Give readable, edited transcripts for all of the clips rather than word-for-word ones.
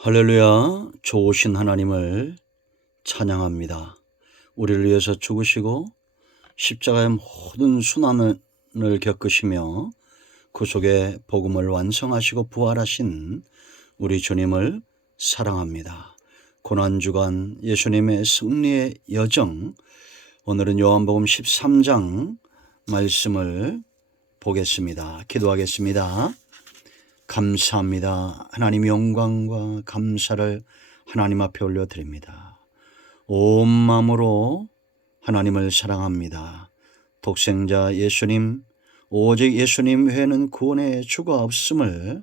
할렐루야, 좋으신 하나님을 찬양합니다. 우리를 위해서 죽으시고 십자가의 모든 순환을 겪으시며 구속의 복음을 완성하시고 부활하신 우리 주님을 사랑합니다. 고난주간 예수님의 승리의 여정, 오늘은 요한복음 13장 말씀을 보겠습니다. 기도하겠습니다. 감사합니다. 하나님 영광과 감사를 하나님 앞에 올려드립니다. 온 마음으로 하나님을 사랑합니다. 독생자 예수님, 오직 예수님 외에는 구원의 주가 없음을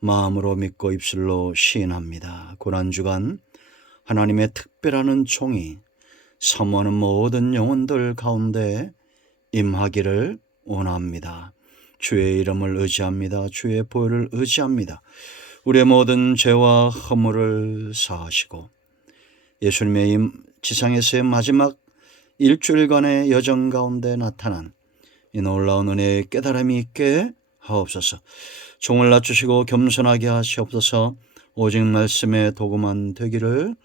마음으로 믿고 입술로 시인합니다. 고난주간 하나님의 특별한 종이 사모하는 모든 영혼들 가운데 임하기를 원합니다. 주의 이름을 의지합니다. 주의 보혈을 의지합니다. 우리의 모든 죄와 허물을 사하시고 예수님의 지상에서의 마지막 일주일간의 여정 가운데 나타난 이 놀라운 은혜의 깨달음이 있게 하옵소서. 종을 낮추시고 겸손하게 하시옵소서. 오직 말씀의 도구만 되기를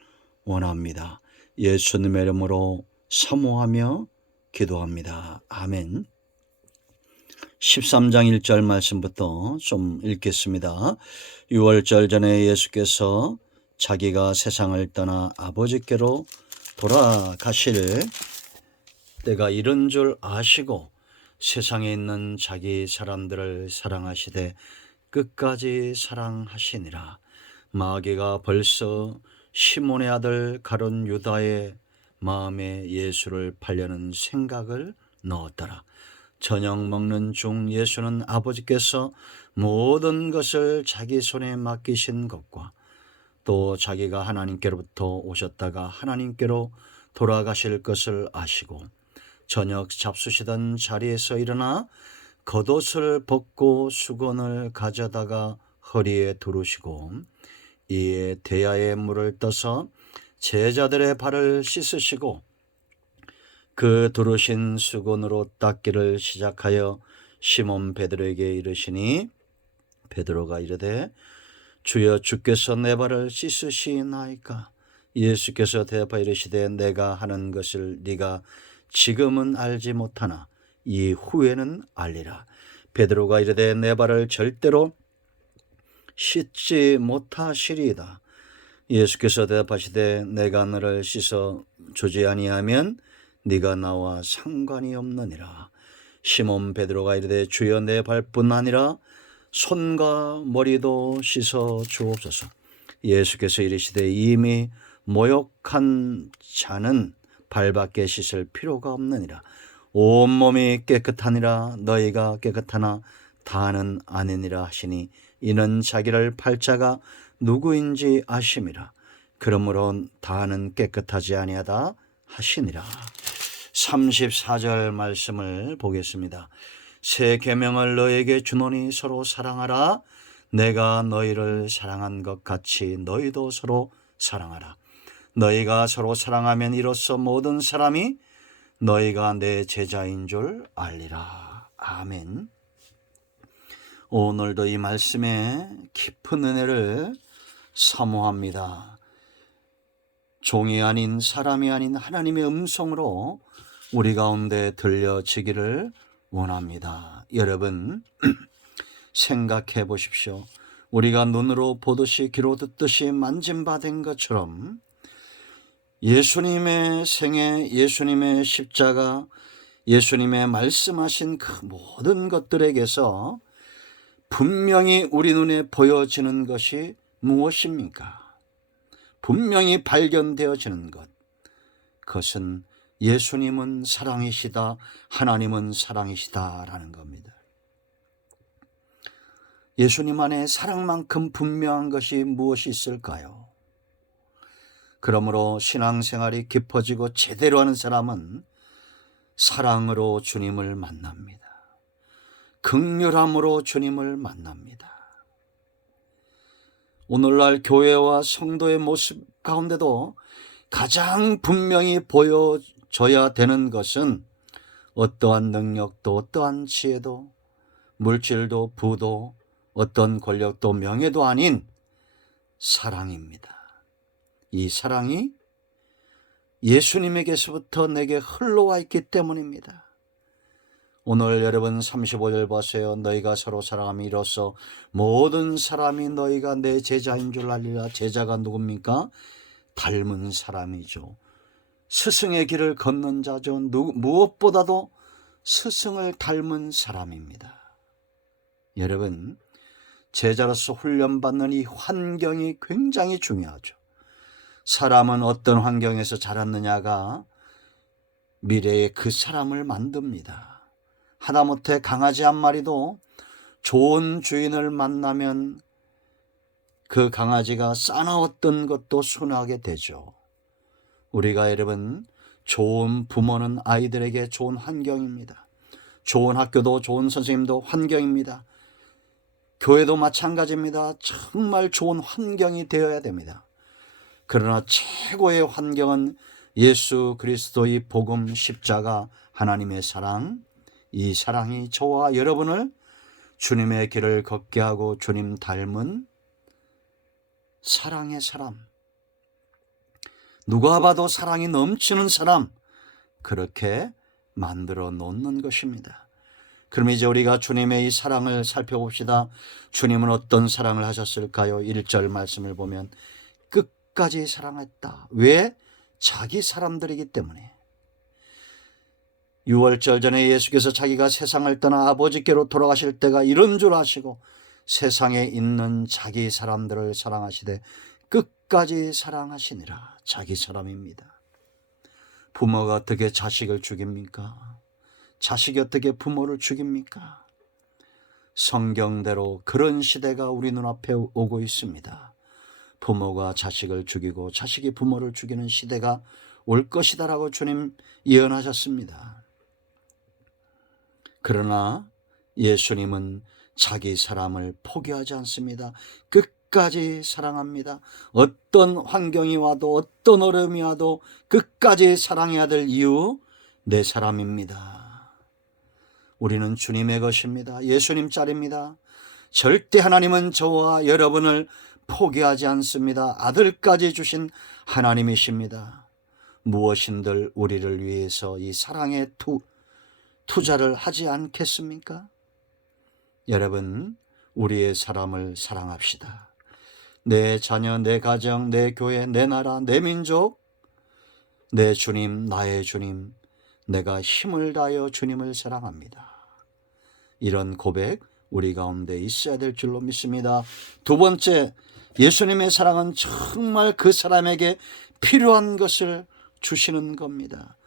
원합니다. 예수님의 이름으로 사모하며 기도합니다. 아멘. 13장 1절 말씀부터 좀 읽겠습니다. 유월절 전에 예수께서 자기가 세상을 떠나 아버지께로 돌아가실 때가 이른 줄 아시고 세상에 있는 자기 사람들을 사랑하시되 끝까지 사랑하시니라. 마귀가 벌써 시몬의 아들 가룟 유다의 마음에 예수를 팔려는 생각을 넣었더라. 저녁 먹는 중 예수는 아버지께서 모든 것을 자기 손에 맡기신 것과 또 자기가 하나님께로부터 오셨다가 하나님께로 돌아가실 것을 아시고 저녁 잡수시던 자리에서 일어나 겉옷을 벗고 수건을 가져다가 허리에 두르시고 이에 대야에 물을 떠서 제자들의 발을 씻으시고 그 두르신 수건으로 닦기를 시작하여 시몬 베드로에게 이르시니 베드로가 이르되 주여 주께서 내 발을 씻으시나이까. 예수께서 대답하여 이르시되 내가 하는 것을 네가 지금은 알지 못하나 이후에는 알리라. 베드로가 이르되 내 발을 절대로 씻지 못하시리이다. 예수께서 대답하시되 내가 너를 씻어 주지 아니하면 네가 나와 상관이 없느니라. 시몬 베드로가 이르되 주여 내 발뿐 아니라 손과 머리도 씻어 주옵소서. 예수께서 이르시되 이미 모욕한 자는 발밖에 씻을 필요가 없느니라. 온몸이 깨끗하니라. 너희가 깨끗하나 다는 아니니라 하시니 이는 자기를 팔 자가 누구인지 아심이라. 그러므로 다는 깨끗하지 아니하다 하시니라. 34절 말씀을 보겠습니다. 새 계명을 너에게 주노니 서로 사랑하라. 내가 너희를 사랑한 것 같이 너희도 서로 사랑하라. 너희가 서로 사랑하면 이로써 모든 사람이 너희가 내 제자인 줄 알리라. 아멘. 오늘도 이 말씀에 깊은 은혜를 사모합니다. 종이 아닌 사람이 아닌 하나님의 음성으로 우리 가운데 들려지기를 원합니다. 여러분 생각해 보십시오. 우리가 눈으로 보듯이 귀로 듣듯이 만짐받은 것처럼 예수님의 생애, 예수님의 십자가, 예수님의 말씀하신 그 모든 것들에게서 분명히 우리 눈에 보여지는 것이 무엇입니까? 분명히 발견되어지는 것, 그것은 예수님은 사랑이시다, 하나님은 사랑이시다라는 겁니다. 예수님 안에 사랑만큼 분명한 것이 무엇이 있을까요? 그러므로 신앙생활이 깊어지고 제대로 하는 사람은 사랑으로 주님을 만납니다. 긍휼함으로 주님을 만납니다. 오늘날 교회와 성도의 모습 가운데도 가장 분명히 보여져야 되는 것은 어떠한 능력도 어떠한 지혜도 물질도 부도 어떤 권력도 명예도 아닌 사랑입니다. 이 사랑이 예수님에게서부터 내게 흘러와 있기 때문입니다. 오늘 여러분 35절 보세요. 너희가 서로 사랑함이 이로써 모든 사람이 너희가 내 제자인 줄 알리라. 제자가 누굽니까? 닮은 사람이죠. 스승의 길을 걷는 자죠. 무엇보다도 스승을 닮은 사람입니다. 여러분, 제자로서 훈련받는 이 환경이 굉장히 중요하죠. 사람은 어떤 환경에서 자랐느냐가 미래의 그 사람을 만듭니다. 하다못해 강아지 한 마리도 좋은 주인을 만나면 그 강아지가 싸나웠던 것도 순하게 되죠. 우리가 여러분, 좋은 부모는 아이들에게 좋은 환경입니다. 좋은 학교도 좋은 선생님도 환경입니다. 교회도 마찬가지입니다. 정말 좋은 환경이 되어야 됩니다. 그러나 최고의 환경은 예수 그리스도의 복음, 십자가, 하나님의 사랑, 이 사랑이 저와 여러분을 주님의 길을 걷게 하고 주님 닮은 사랑의 사람, 누가 봐도 사랑이 넘치는 사람, 그렇게 만들어 놓는 것입니다. 그럼 이제 우리가 주님의 이 사랑을 살펴봅시다. 주님은 어떤 사랑을 하셨을까요? 1절 말씀을 보면 끝까지 사랑했다. 왜? 자기 사람들이기 때문에. 6월절 전에 예수께서 자기가 세상을 떠나 아버지께로 돌아가실 때가 이런 줄 아시고 세상에 있는 자기 사람들을 사랑하시되 끝까지 사랑하시니라. 자기 사람입니다. 부모가 어떻게 자식을 죽입니까? 자식이 어떻게 부모를 죽입니까? 성경대로 그런 시대가 우리 눈앞에 오고 있습니다. 부모가 자식을 죽이고 자식이 부모를 죽이는 시대가 올 것이다라고 주님 예언하셨습니다. 그러나 예수님은 자기 사람을 포기하지 않습니다. 끝까지 사랑합니다. 어떤 환경이 와도 어떤 어려움이 와도 끝까지 사랑해야 될 이유, 내 사람입니다. 우리는 주님의 것입니다. 예수님 짤입니다. 절대 하나님은 저와 여러분을 포기하지 않습니다. 아들까지 주신 하나님이십니다. 무엇인들 우리를 위해서 이 사랑의 투자를 하지 않겠습니까? 여러분, 우리의 사람을 사랑합시다. 내 자녀, 내 가정, 내 교회, 내 나라, 내 민족, 내 주님, 나의 주님, 내가 힘을 다하여 주님을 사랑합니다. 이런 고백 우리 가운데 있어야 될 줄로 믿습니다. 두 번째, 예수님의 사랑은 정말 그 사람에게 필요한 것을 주시는 겁니다.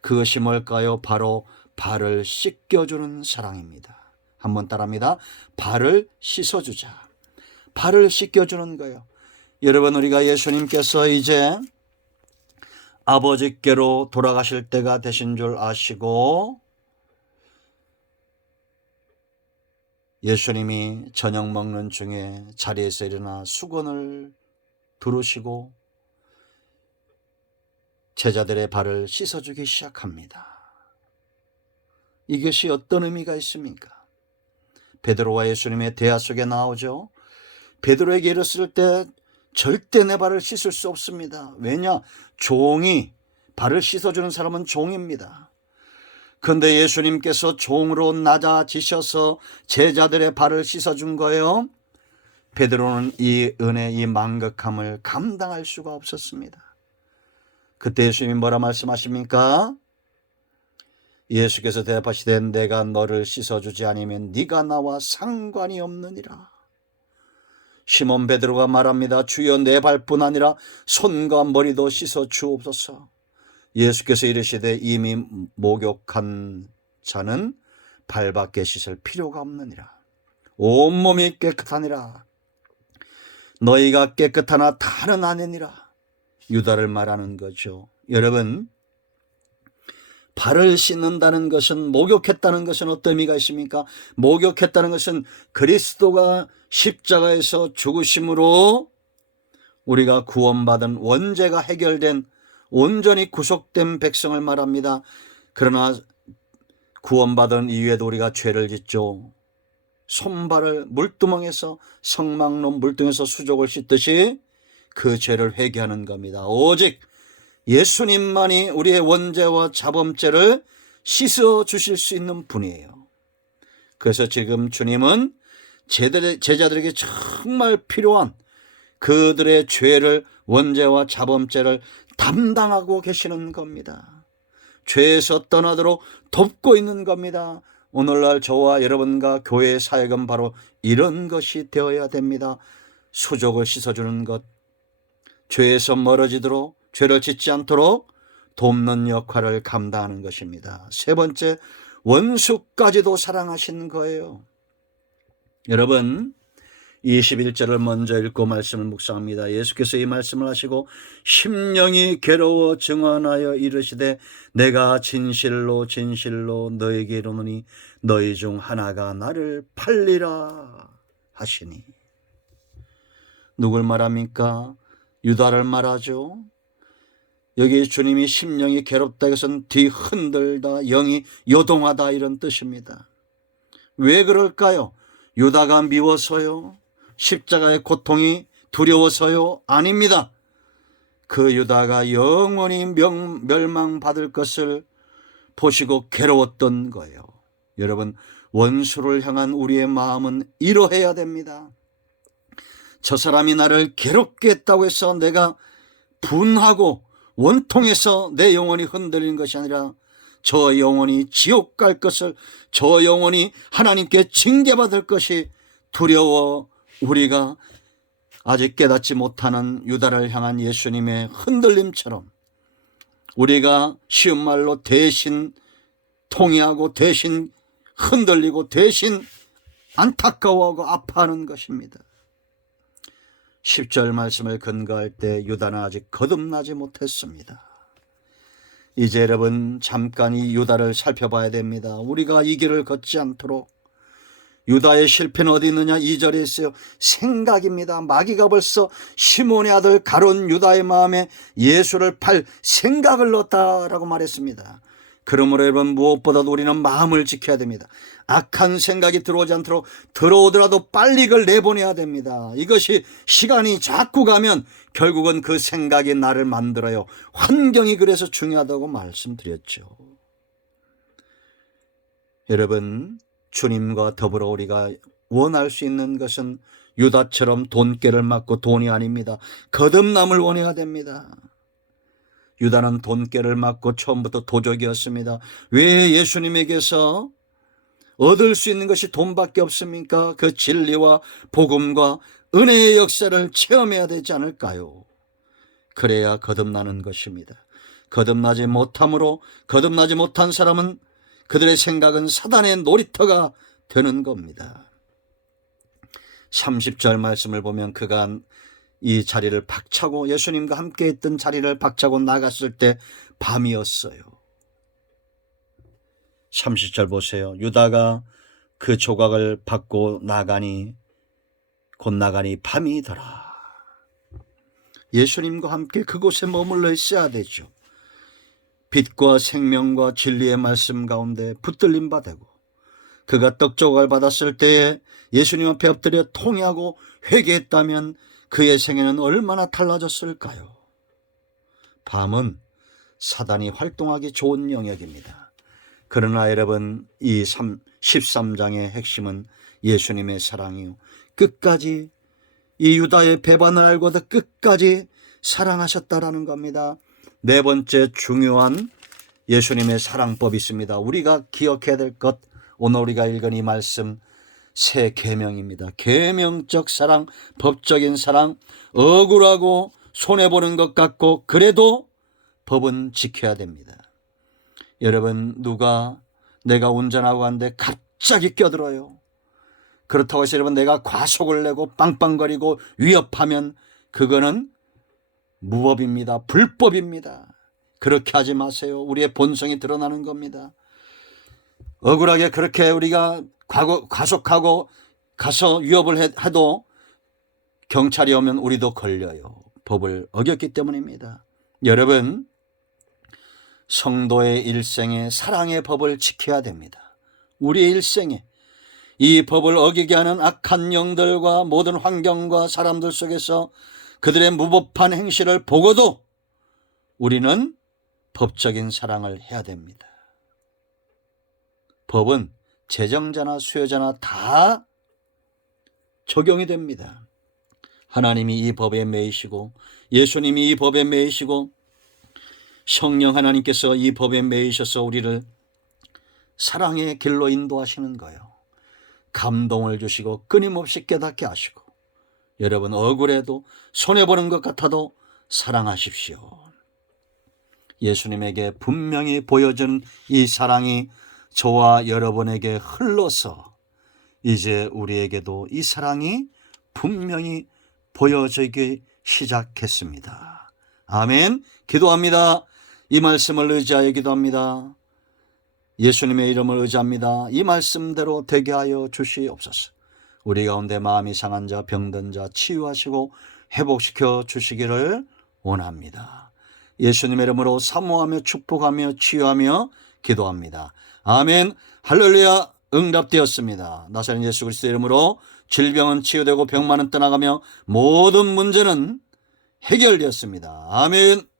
그것이 뭘까요? 바로 발을 씻겨주는 사랑입니다. 한번 따라합니다. 발을 씻어주자. 발을 씻겨주는 거예요. 여러분, 우리가 예수님께서 이제 아버지께로 돌아가실 때가 되신 줄 아시고 예수님이 저녁 먹는 중에 자리에서 일어나 수건을 두르시고 제자들의 발을 씻어주기 시작합니다. 이것이 어떤 의미가 있습니까? 베드로와 예수님의 대화 속에 나오죠. 베드로에게 이랬을 때 절대 내 발을 씻을 수 없습니다. 왜냐? 종이, 발을 씻어주는 사람은 종입니다. 그런데 예수님께서 종으로 낮아지셔서 제자들의 발을 씻어준 거예요. 베드로는 이 은혜, 이 만극함을 감당할 수가 없었습니다. 그때 예수님이 뭐라 말씀하십니까? 예수께서 대답하시되 내가 너를 씻어주지 않으면 네가 나와 상관이 없느니라. 시몬 베드로가 말합니다. 주여, 내 발뿐 아니라 손과 머리도 씻어 주옵소서. 예수께서 이르시되 이미 목욕한 자는 발밖에 씻을 필요가 없느니라. 온몸이 깨끗하니라. 너희가 깨끗하나 다는 아니니라. 유다를 말하는 거죠. 여러분, 발을 씻는다는 것은, 목욕했다는 것은 어떤 의미가 있습니까? 목욕했다는 것은 그리스도가 십자가에서 죽으심으로 우리가 구원받은, 원죄가 해결된, 온전히 구속된 백성을 말합니다. 그러나 구원받은 이후에도 우리가 죄를 짓죠. 손발을 물두멍에서 성막로 물등에서 수족을 씻듯이 그 죄를 회개하는 겁니다. 오직 예수님만이 우리의 원죄와 자범죄를 씻어 주실 수 있는 분이에요. 그래서 지금 주님은 제자들에게 정말 필요한 그들의 죄를, 원죄와 자범죄를 담당하고 계시는 겁니다. 죄에서 떠나도록 돕고 있는 겁니다. 오늘날 저와 여러분과 교회의 사역은 바로 이런 것이 되어야 됩니다. 수족을 씻어주는 것, 죄에서 멀어지도록, 죄를 짓지 않도록 돕는 역할을 감당하는 것입니다. 세 번째, 원수까지도 사랑하신 거예요. 여러분, 21절을 먼저 읽고 말씀을 묵상합니다. 예수께서 이 말씀을 하시고 심령이 괴로워 증언하여 이르시되 내가 진실로 진실로 너에게 이르노니 너희 중 하나가 나를 팔리라 하시니. 누굴 말합니까? 유다를 말하죠. 여기 주님이 심령이 괴롭다 이것은 뒤흔들다, 영이 요동하다 이런 뜻입니다. 왜 그럴까요? 유다가 미워서요? 십자가의 고통이 두려워서요? 아닙니다. 그 유다가 영원히 멸망받을 것을 보시고 괴로웠던 거예요. 여러분, 원수를 향한 우리의 마음은 이러해야 됩니다. 저 사람이 나를 괴롭게 했다고 해서 내가 분하고 원통해서 내 영혼이 흔들리는 것이 아니라 저 영혼이 지옥 갈 것을, 저 영혼이 하나님께 징계받을 것이 두려워 우리가 아직 깨닫지 못하는 유다를 향한 예수님의 흔들림처럼 우리가 쉬운 말로 대신 통회하고 대신 흔들리고 대신 안타까워하고 아파하는 것입니다. 10절 말씀을 근거할 때 유다는 아직 거듭나지 못했습니다. 이제 여러분 잠깐 이 유다를 살펴봐야 됩니다. 우리가 이 길을 걷지 않도록 유다의 실패는 어디 있느냐? 2절에 있어요. 생각입니다. 마귀가 벌써 시몬의 아들 가룟 유다의 마음에 예수를 팔 생각을 넣었다라고 말했습니다. 그러므로 여러분 무엇보다도 우리는 마음을 지켜야 됩니다. 악한 생각이 들어오지 않도록 들어오더라도 빨리 그걸 내보내야 됩니다. 이것이 시간이 자꾸 가면 결국은 그 생각이 나를 만들어요. 환경이 그래서 중요하다고 말씀드렸죠. 여러분, 주님과 더불어 우리가 원할 수 있는 것은 유다처럼 돈깨를 맞고 돈이 아닙니다. 거듭남을 원해야 됩니다. 유다는 돈깨를 맞고 처음부터 도적이었습니다. 왜 예수님에게서 얻을 수 있는 것이 돈밖에 없습니까? 그 진리와 복음과 은혜의 역사를 체험해야 되지 않을까요? 그래야 거듭나는 것입니다. 거듭나지 못함으로 거듭나지 못한 사람은 그들의 생각은 사단의 놀이터가 되는 겁니다. 30절 말씀을 보면 그가 이 자리를 박차고 예수님과 함께 있던 자리를 박차고 나갔을 때 밤이었어요. 30절 보세요. 유다가 그 조각을 받고 곧 나가니 밤이더라. 예수님과 함께 그곳에 머물러 있어야 되죠. 빛과 생명과 진리의 말씀 가운데 붙들림 받고 그가 떡조각을 받았을 때에 예수님 앞에 엎드려 통회하고 회개했다면 그의 생애는 얼마나 달라졌을까요? 밤은 사단이 활동하기 좋은 영역입니다. 그러나 여러분 이 13장의 핵심은 예수님의 사랑이요. 끝까지 이 유다의 배반을 알고도 끝까지 사랑하셨다라는 겁니다. 네 번째 중요한 예수님의 사랑법이 있습니다. 우리가 기억해야 될 것, 오늘 우리가 읽은 이 말씀 새 계명입니다. 계명적 사랑, 법적인 사랑, 억울하고 손해보는 것 같고 그래도 법은 지켜야 됩니다. 여러분 누가 내가 운전하고 가는데 갑자기 껴들어요. 그렇다고 해서 여러분 내가 과속을 내고 빵빵거리고 위협하면 그거는 무법입니다. 불법입니다. 그렇게 하지 마세요. 우리의 본성이 드러나는 겁니다. 억울하게 그렇게 우리가 과속하고 가서 위협을 해도 경찰이 오면 우리도 걸려요. 법을 어겼기 때문입니다. 여러분 성도의 일생에 사랑의 법을 지켜야 됩니다. 우리의 일생에 이 법을 어기게 하는 악한 영들과 모든 환경과 사람들 속에서 그들의 무법한 행실을 보고도 우리는 법적인 사랑을 해야 됩니다. 법은 제정자나 수요자나 다 적용이 됩니다. 하나님이 이 법에 매이시고 예수님이 이 법에 매이시고 성령 하나님께서 이 법에 매이셔서 우리를 사랑의 길로 인도하시는 거예요. 감동을 주시고 끊임없이 깨닫게 하시고, 여러분 억울해도 손해보는 것 같아도 사랑하십시오. 예수님에게 분명히 보여준 이 사랑이 저와 여러분에게 흘러서 이제 우리에게도 이 사랑이 분명히 보여지기 시작했습니다. 아멘. 기도합니다. 이 말씀을 의지하여 기도합니다. 예수님의 이름을 의지합니다. 이 말씀대로 되게 하여 주시옵소서. 우리 가운데 마음이 상한 자, 병든 자 치유하시고 회복시켜 주시기를 원합니다. 예수님의 이름으로 사모하며 축복하며 치유하며 기도합니다. 아멘. 할렐루야. 응답되었습니다. 나사렛 예수 그리스도의 이름으로 질병은 치유되고 병만은 떠나가며 모든 문제는 해결되었습니다. 아멘.